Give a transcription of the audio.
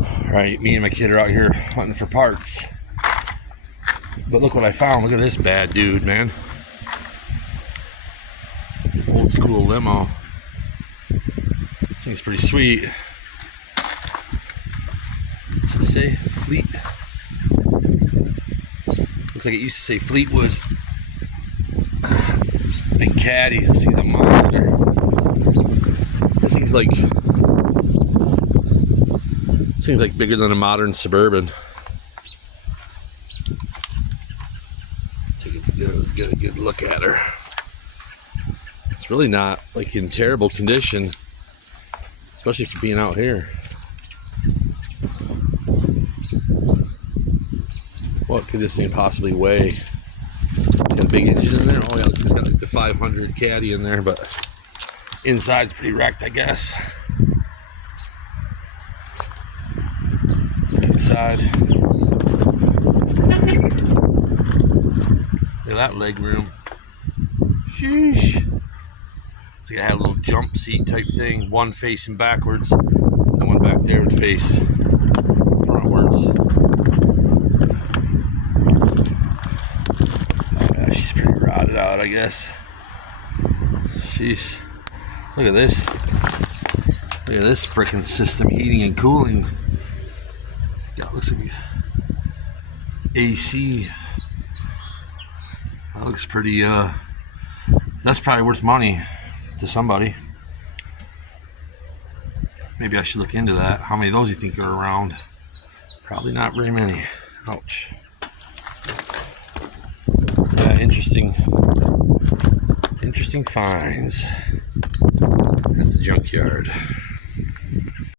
Alright, me and my kid are out here hunting for parts. But look what I found. Look at this bad dude, man. Old school limo. This thing's pretty sweet. What's it say? Fleet. Looks like it used to say Fleetwood. Big caddy. This thing's a monster. This thing's like bigger than a modern Suburban. Take a good look at her. It's really not like in terrible condition, especially for being out here. What could this thing possibly weigh? It's got a big engine in there. Oh yeah, it's got like the 500 caddy in there, but inside's pretty wrecked, I guess. Inside. Look at that leg room. Sheesh. So I had a little jump seat type thing, one facing backwards, and one back there would face frontwards. Yeah, she's pretty rotted out, I guess. Sheesh. Look at this. Look at this frickin' system, heating and cooling. Yeah, it looks like AC. That looks pretty, that's probably worth money to somebody. Maybe I should look into that. How many of those you think are around? Probably not very many. Ouch. Yeah, interesting finds at the junkyard.